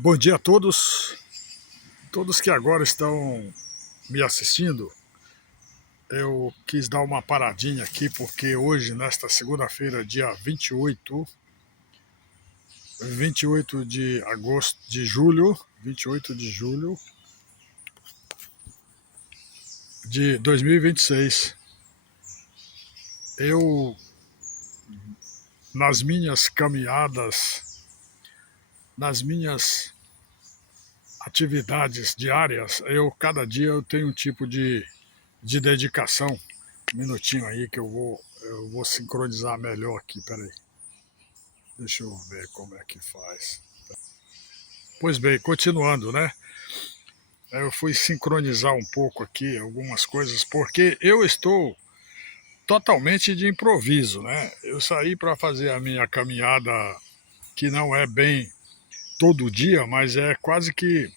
Bom dia a todos que agora estão me assistindo. Eu quis dar uma paradinha aqui porque hoje, nesta segunda-feira, dia 28 de agosto, de julho, 28 de julho de 2026, eu, nas minhas caminhadas, nas minhas atividades diárias, cada dia eu tenho um tipo de dedicação. Um minutinho aí que eu vou sincronizar melhor aqui, peraí. Deixa eu ver como é que faz. Pois bem, continuando, né? Eu fui sincronizar um pouco aqui algumas coisas, porque eu estou totalmente de improviso, né? Eu saí para fazer a minha caminhada, que não é bem todo dia, mas é quase que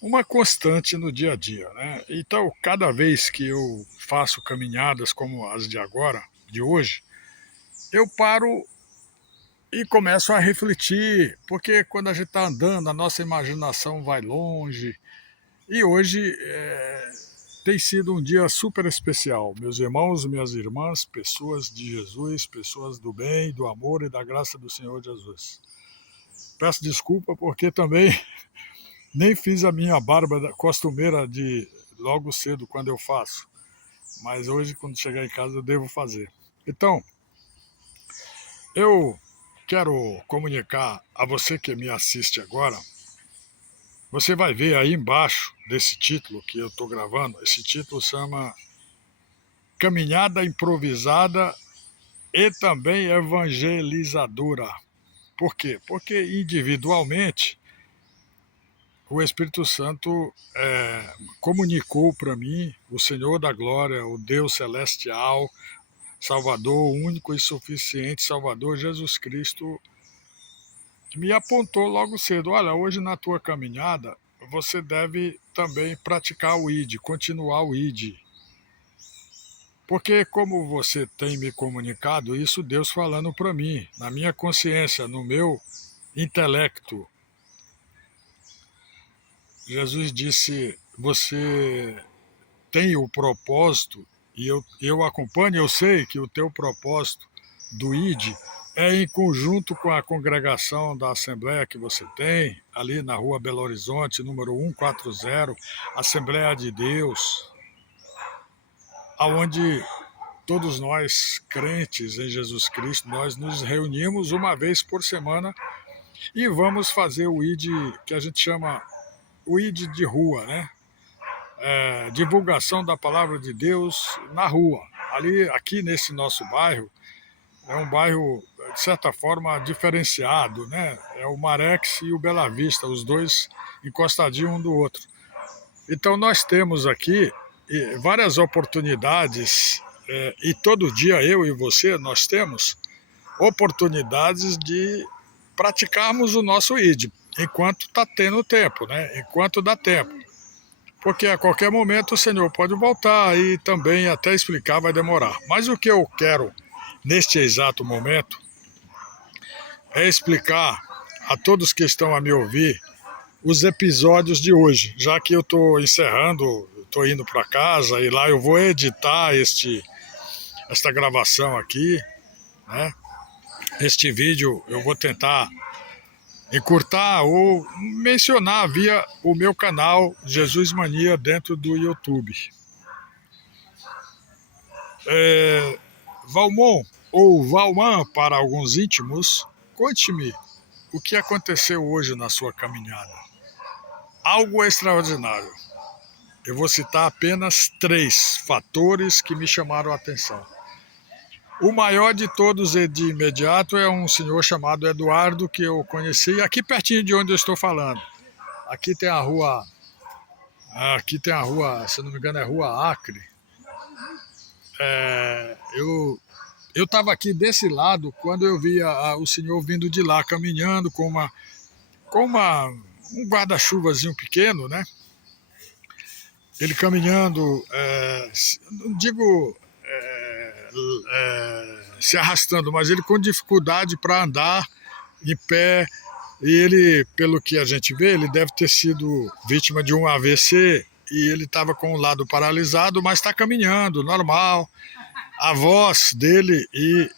uma constante no dia a dia, né? Então, cada vez que eu faço caminhadas como as de agora, de hoje, eu paro e começo a refletir, porque quando a gente está andando, a nossa imaginação vai longe. E hoje tem sido um dia super especial. Meus irmãos, minhas irmãs, pessoas de Jesus, pessoas do bem, do amor e da graça do Senhor Jesus. Peço desculpa porque também nem fiz a minha barba costumeira de logo cedo quando eu faço. Mas hoje, quando chegar em casa, eu devo fazer. Então, eu quero comunicar a você que me assiste agora. Você vai ver aí embaixo desse título que eu estou gravando, esse título chama Caminhada Improvisada e também Evangelizadora. Por quê? Porque individualmente o Espírito Santo comunicou para mim, o Senhor da Glória, o Deus Celestial, Salvador, o único e suficiente Salvador, Jesus Cristo, me apontou logo cedo: olha, hoje na tua caminhada você deve também praticar o ID, continuar o ID. Porque como você tem me comunicado, isso Deus falando para mim, na minha consciência, no meu intelecto. Jesus disse: você tem o propósito, e eu acompanho, eu sei que o teu propósito do ID é em conjunto com a congregação da Assembleia que você tem, ali na rua Belo Horizonte, número 140, Assembleia de Deus, aonde todos nós, crentes em Jesus Cristo, nós nos reunimos uma vez por semana e vamos fazer o ID, que a gente chama o ID de rua, né? Divulgação da palavra de Deus na rua. Ali, aqui nesse nosso bairro, é um bairro, de certa forma, diferenciado, né? É o Marex e o Bela Vista, os dois encostadinhos um do outro. Então nós temos aqui várias oportunidades, e todo dia eu e você, nós temos oportunidades de praticarmos o nosso ID, enquanto está tendo tempo, né? Enquanto dá tempo. Porque a qualquer momento o Senhor pode voltar e também até explicar vai demorar. Mas o que eu quero neste exato momento é explicar a todos que estão a me ouvir os episódios de hoje, já que eu estou encerrando, estou indo para casa e lá eu vou editar esta gravação aqui, né? Este vídeo eu vou tentar encurtar ou mencionar via o meu canal Jesus Mania dentro do YouTube. Valmon, ou Valman para alguns íntimos, conte-me o que aconteceu hoje na sua caminhada. Algo extraordinário. Eu vou citar apenas 3 fatores que me chamaram a atenção. O maior de todos e de imediato é um senhor chamado Eduardo, que eu conheci aqui pertinho de onde eu estou falando. Aqui tem a rua, se não me engano, é Rua Acre. Eu estava aqui desse lado quando eu vi o senhor vindo de lá caminhando com um guarda-chuvazinho pequeno, né? Ele caminhando, não digo se arrastando, mas ele com dificuldade para andar em pé, E ele, pelo que a gente vê, ele deve ter sido vítima de um AVC e ele estava com o lado paralisado, mas está caminhando, normal. A voz dele e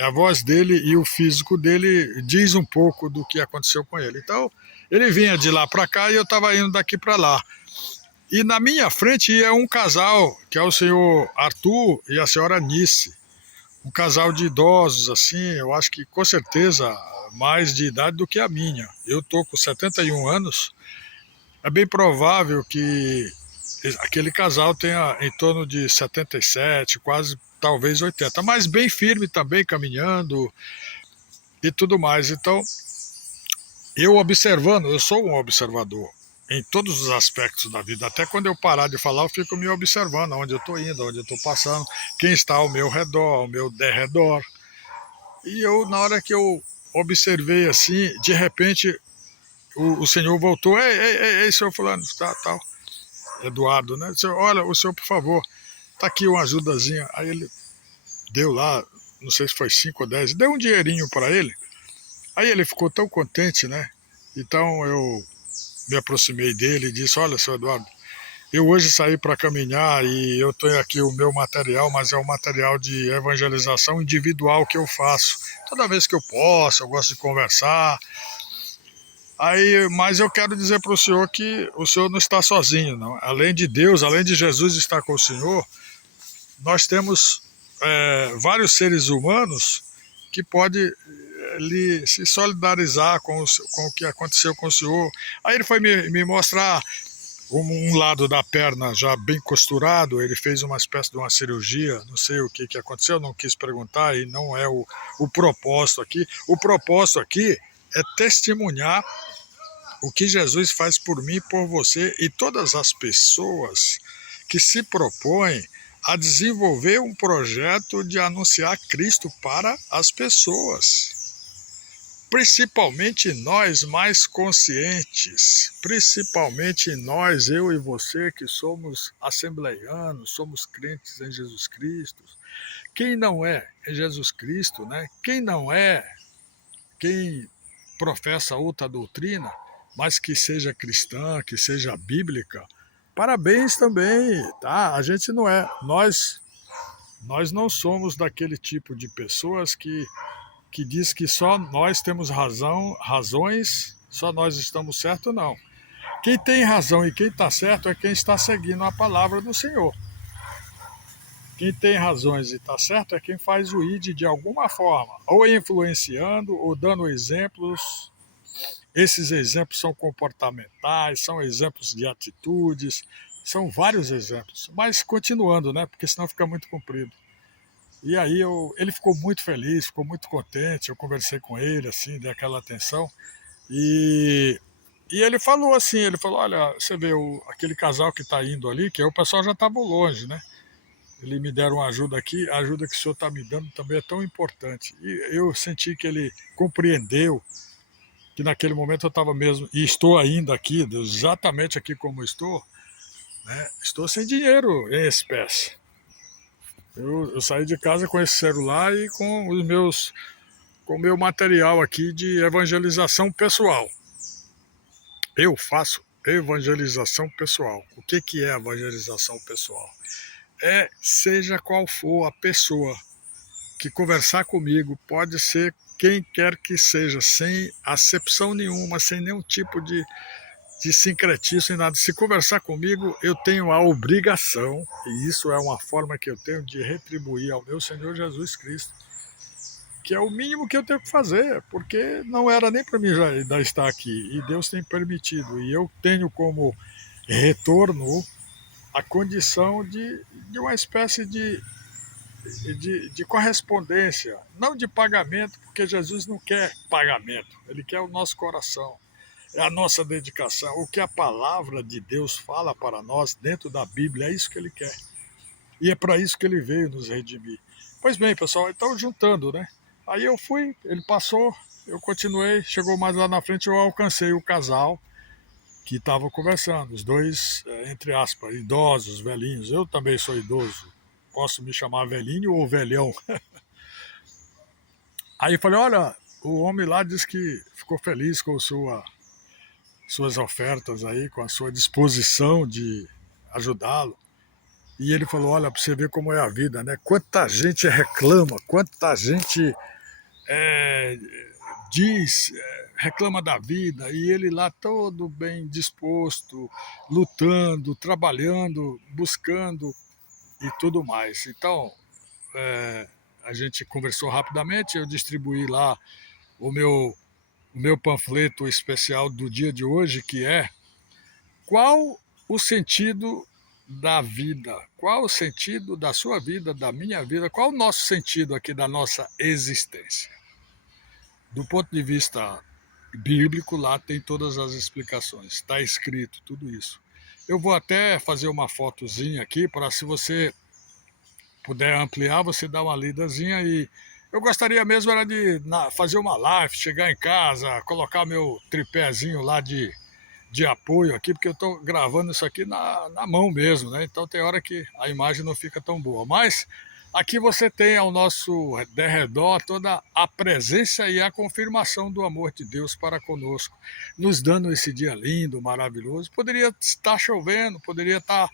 a voz dele e o físico dele diz um pouco do que aconteceu com ele. Então, ele vinha de lá para cá e eu estava indo daqui para lá. E na minha frente ia um casal, que é o senhor Arthur e a senhora Nice. Um casal de idosos, assim, eu acho que com certeza mais de idade do que a minha. Eu tô com 71 anos, é bem provável que aquele casal tenha em torno de 77, quase talvez 80, mas bem firme também, caminhando e tudo mais. Então, eu observando, eu sou um observador em todos os aspectos da vida. Até quando eu parar de falar, eu fico me observando onde eu estou indo, onde eu estou passando, quem está ao meu redor, ao meu derredor. E eu, na hora que eu observei assim, de repente o senhor voltou, ei, senhor fulano, tá, tal, Eduardo, né? Senhor, olha, o senhor, por favor, tá aqui uma ajudazinha. Aí ele deu lá, não sei se foi 5 ou 10, deu um dinheirinho para ele. Aí ele ficou tão contente, né? Então eu me aproximei dele e disse, olha, senhor Eduardo, eu hoje saí para caminhar e eu tenho aqui o meu material, mas é um material de evangelização individual que eu faço. Toda vez que eu posso, eu gosto de conversar. Aí, mas eu quero dizer para o senhor que o senhor não está sozinho, não. Além de Deus, além de Jesus estar com o senhor, nós temos vários seres humanos que podem se solidarizar com o que aconteceu com o senhor. Aí ele foi me mostrar um lado da perna já bem costurado, ele fez uma espécie de uma cirurgia, não sei o que aconteceu, não quis perguntar e não é o propósito aqui. O propósito aqui é testemunhar o que Jesus faz por mim, por você e todas as pessoas que se propõem a desenvolver um projeto de anunciar Cristo para as pessoas. Principalmente nós mais conscientes, principalmente nós, eu e você, que somos assembleianos, somos crentes em Jesus Cristo. Quem não é em Jesus Cristo, né? Quem não é, quem professa outra doutrina, mas que seja cristã, que seja bíblica, parabéns também, tá? A gente não é, nós não somos daquele tipo de pessoas que diz que só nós temos razões, só nós estamos certos, não. Quem tem razão e quem está certo é quem está seguindo a palavra do Senhor. Quem tem razões e está certo é quem faz o ID de alguma forma, ou influenciando, ou dando exemplos. Esses exemplos são comportamentais, são exemplos de atitudes, são vários exemplos. Mas continuando, né? Porque senão fica muito comprido. E aí ele ficou muito feliz, ficou muito contente, eu conversei com ele, assim, dei aquela atenção. E, e ele falou assim, ele falou, olha, você vê aquele casal que está indo ali, que aí o pessoal já estava longe, né? Ele me deram uma ajuda aqui, a ajuda que o senhor está me dando também é tão importante. E eu senti que ele compreendeu que naquele momento eu estava mesmo, e estou ainda aqui, exatamente aqui como estou, né? Estou sem dinheiro em espécie. Eu saí de casa com esse celular e com com o meu material aqui de evangelização pessoal. Eu faço evangelização pessoal. O que é evangelização pessoal? É seja qual for a pessoa que conversar comigo, pode ser quem quer que seja, sem acepção nenhuma, sem nenhum tipo de sincretismo e nada. Se conversar comigo, eu tenho a obrigação, e isso é uma forma que eu tenho de retribuir ao meu Senhor Jesus Cristo, que é o mínimo que eu tenho que fazer, porque não era nem para mim já estar aqui, e Deus tem permitido, e eu tenho como retorno a condição de uma espécie de correspondência, não de pagamento, porque Jesus não quer pagamento, ele quer o nosso coração, é a nossa dedicação, o que a palavra de Deus fala para nós dentro da Bíblia, é isso que ele quer. E é para isso que ele veio nos redimir. Pois bem, pessoal, então juntando, né? Aí eu fui, ele passou, eu continuei, chegou mais lá na frente, eu alcancei o casal que estava conversando, os dois, entre aspas, idosos, velhinhos. Eu também sou idoso, posso me chamar velhinho ou velhão. Aí eu falei, olha, o homem lá disse que ficou feliz com suas ofertas aí, com a sua disposição de ajudá-lo. E ele falou, olha, para você ver como é a vida, né? Quanta gente reclama, quanta gente é, diz, reclama da vida, e ele lá todo bem disposto, lutando, trabalhando, buscando e tudo mais. Então, a gente conversou rapidamente, eu distribuí lá o meu, o meu panfleto especial do dia de hoje, que é qual o sentido da vida? Qual o sentido da sua vida, da minha vida? Qual o nosso sentido aqui da nossa existência? Do ponto de vista bíblico, lá tem todas as explicações, está escrito tudo isso. Eu vou até fazer uma fotozinha aqui para, se você puder ampliar, você dá uma lidazinha. E eu gostaria mesmo era de fazer uma live, chegar em casa, colocar meu tripézinho lá de apoio aqui, porque eu estou gravando isso aqui na mão mesmo, né? Então tem hora que a imagem não fica tão boa. Mas aqui você tem ao nosso derredor toda a presença e a confirmação do amor de Deus para conosco, nos dando esse dia lindo, maravilhoso. Poderia estar chovendo, poderia estar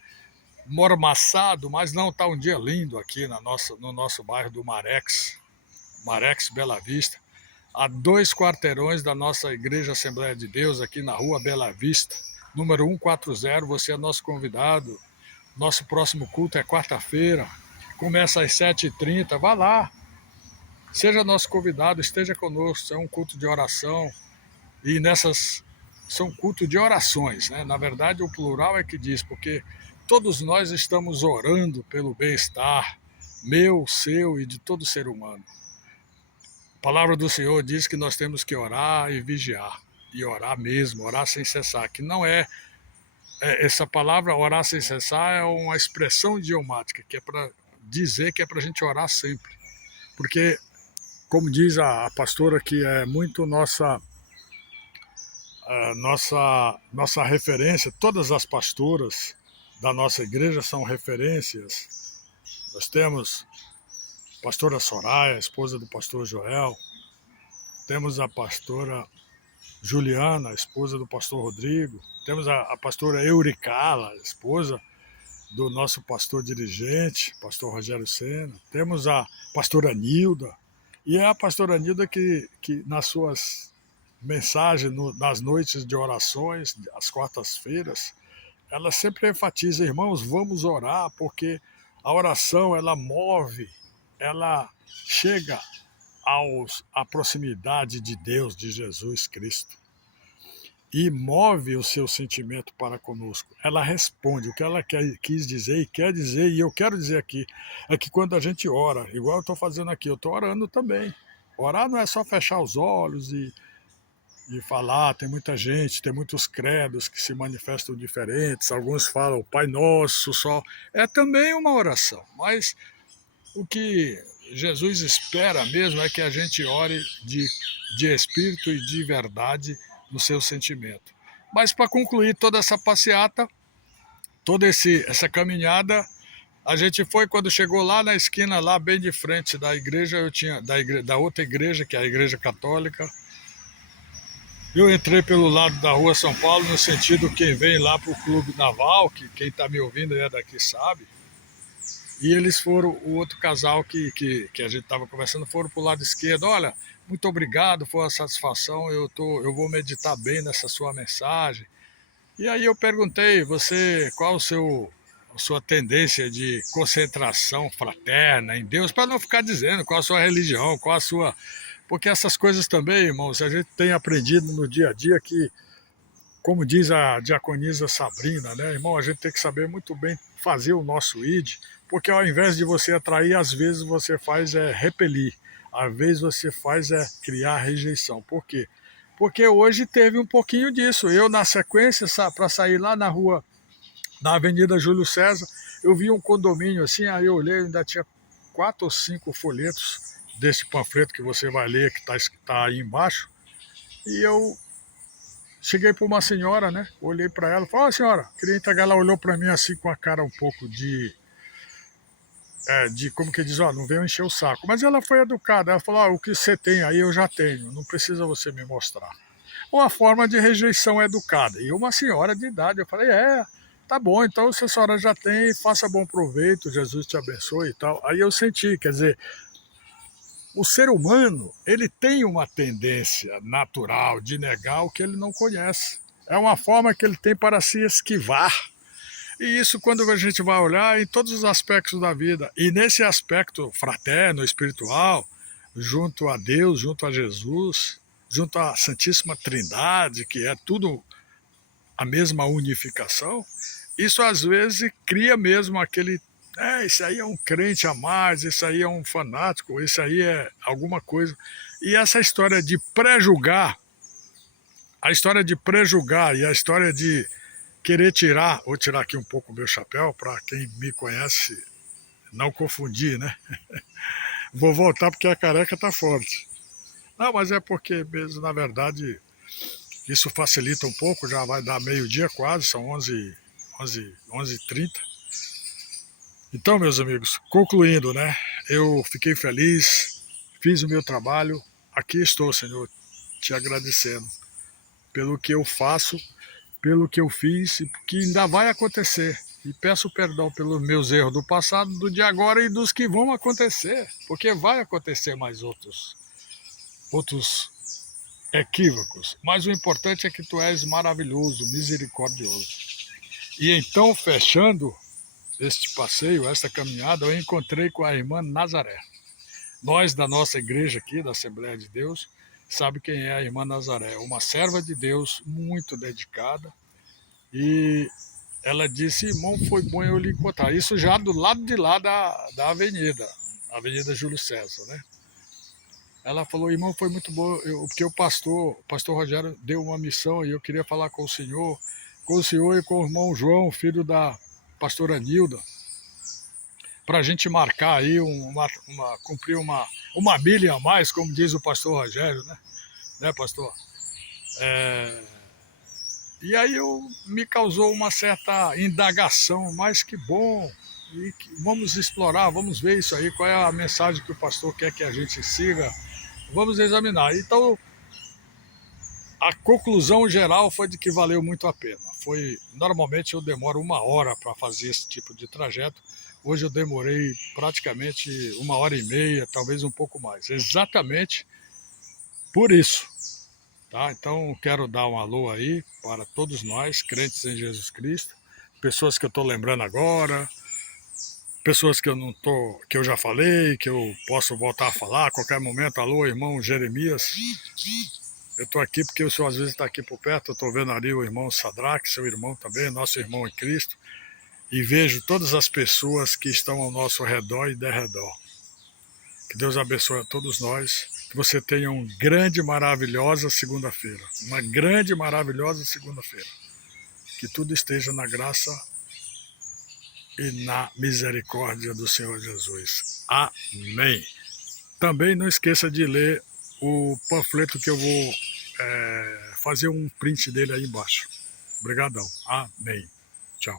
mormaçado, mas não, está um dia lindo aqui no nosso bairro do Marex, Marex Bela Vista, a 2 quarteirões da nossa Igreja Assembleia de Deus, aqui na rua Bela Vista, número 140. Você é nosso convidado. Nosso próximo culto é quarta-feira, começa às 7h30. Vá lá, seja nosso convidado, esteja conosco. É um culto de oração, e nessas são culto de orações, né? Na verdade, o plural é que diz, porque todos nós estamos orando pelo bem-estar meu, seu e de todo ser humano. A palavra do Senhor diz que nós temos que orar e vigiar, e orar mesmo, orar sem cessar, que não essa palavra orar sem cessar é uma expressão idiomática, que é para dizer que é para a gente orar sempre. Porque, como diz a pastora, que é muito nossa referência, todas as pastoras da nossa igreja são referências. Nós temos a pastora Soraya, esposa do pastor Joel, temos a pastora Juliana, esposa do pastor Rodrigo, temos a pastora Euricala, esposa do nosso pastor dirigente, pastor Rogério Sena, temos a pastora Nilda, e é a pastora Nilda que nas suas mensagens, nas noites de orações, às quartas-feiras, ela sempre enfatiza, irmãos, vamos orar, porque a oração, ela move, ela chega à proximidade de Deus, de Jesus Cristo, e move o seu sentimento para conosco. Ela responde. O que ela quis dizer e quer dizer, e eu quero dizer aqui, é que quando a gente ora, igual eu estou fazendo aqui, eu estou orando também. Orar não é só fechar os olhos e falar, tem muita gente, tem muitos credos que se manifestam diferentes, alguns falam Pai Nosso só, é também uma oração, mas o que Jesus espera mesmo é que a gente ore de espírito e de verdade no seu sentimento. Mas para concluir toda essa passeata, toda essa caminhada, a gente foi, quando chegou lá na esquina, lá bem de frente da igreja, da outra igreja, que é a Igreja Católica. Eu entrei pelo lado da rua São Paulo, no sentido quem vem lá para o Clube Naval, que quem está me ouvindo é daqui sabe. E eles foram, o outro casal que a gente estava conversando, foram para o lado esquerdo. Olha, muito obrigado, foi uma satisfação, eu vou meditar bem nessa sua mensagem. E aí eu perguntei, qual a sua tendência de concentração fraterna em Deus, para não ficar dizendo qual a sua religião, qual a sua... Porque essas coisas também, irmãos, a gente tem aprendido no dia a dia que, como diz a diaconisa Sabrina, né, irmão, a gente tem que saber muito bem fazer o nosso ID, porque ao invés de você atrair, às vezes você faz repelir, às vezes você faz criar rejeição. Por quê? Porque hoje teve um pouquinho disso. Eu, na sequência, para sair lá na rua, na Avenida Júlio César, eu vi um condomínio assim, aí eu olhei, ainda tinha 4 ou 5 folhetos desse panfleto que você vai ler, que tá aí embaixo, e eu cheguei para uma senhora, né? Olhei para ela, falei, ó, senhora, queria entregar. Ela olhou para mim assim com a cara um pouco de como que diz, ó, não veio encher o saco. Mas ela foi educada, ela falou, o que você tem aí eu já tenho, não precisa você me mostrar. Uma forma de rejeição educada. E uma senhora de idade, eu falei, tá bom, então se a senhora já tem, faça bom proveito, Jesus te abençoe e tal. Aí eu senti, quer dizer, o ser humano, ele tem uma tendência natural de negar o que ele não conhece. É uma forma que ele tem para se esquivar. E isso quando a gente vai olhar em todos os aspectos da vida. E nesse aspecto fraterno, espiritual, junto a Deus, junto a Jesus, junto à Santíssima Trindade, que é tudo a mesma unificação, isso às vezes cria mesmo aquele esse aí é um crente a mais, esse aí é um fanático, esse aí é alguma coisa. E essa história de pré-julgar, a história de pré-julgar e a história de querer tirar, vou tirar aqui um pouco o meu chapéu para quem me conhece não confundir, né? Vou voltar porque a careca tá forte. Não, mas é porque mesmo, na verdade, isso facilita um pouco, já vai dar meio-dia quase, são 11h30. Então, meus amigos, concluindo, né? Eu fiquei feliz, fiz o meu trabalho, aqui estou, Senhor, te agradecendo pelo que eu faço, pelo que eu fiz e que ainda vai acontecer. E peço perdão pelos meus erros do passado, do de agora e dos que vão acontecer, porque vai acontecer mais outros equívocos. Mas o importante é que tu és maravilhoso, misericordioso. E então, fechando este passeio, esta caminhada, eu encontrei com a irmã Nazaré. Nós da nossa igreja aqui, da Assembleia de Deus, sabe quem é a irmã Nazaré, uma serva de Deus muito dedicada. E ela disse, irmão, foi bom eu lhe encontrar. Isso já do lado de lá da Avenida Júlio César, né? Ela falou, irmão, foi muito bom, porque o pastor Rogério deu uma missão e eu queria falar com o senhor e com o irmão João, filho da pastora Nilda, para a gente marcar aí, cumprir uma milha a mais, como diz o pastor Rogério, né pastor? E aí me causou uma certa indagação, mas que bom, vamos explorar, vamos ver isso aí, qual é a mensagem que o pastor quer que a gente siga, vamos examinar. Então, a conclusão geral foi de que valeu muito a pena. Normalmente eu demoro 1 hora para fazer esse tipo de trajeto, hoje eu demorei praticamente 1h30, talvez um pouco mais, exatamente por isso. Tá? Então quero dar um alô aí para todos nós, crentes em Jesus Cristo, pessoas que eu estou lembrando agora, pessoas que que eu já falei, que eu posso voltar a falar a qualquer momento. Alô, irmão Jeremias, eu estou aqui porque o senhor às vezes está aqui por perto, eu estou vendo ali o irmão Sadraque, seu irmão também, nosso irmão em Cristo, e vejo todas as pessoas que estão ao nosso redor e derredor. Que Deus abençoe a todos nós. Que você tenha uma grande, maravilhosa segunda-feira. Uma grande, maravilhosa segunda-feira. Que tudo esteja na graça e na misericórdia do Senhor Jesus. Amém. Também não esqueça de ler o panfleto que eu vou fazer um print dele aí embaixo. Obrigadão. Amém. Tchau.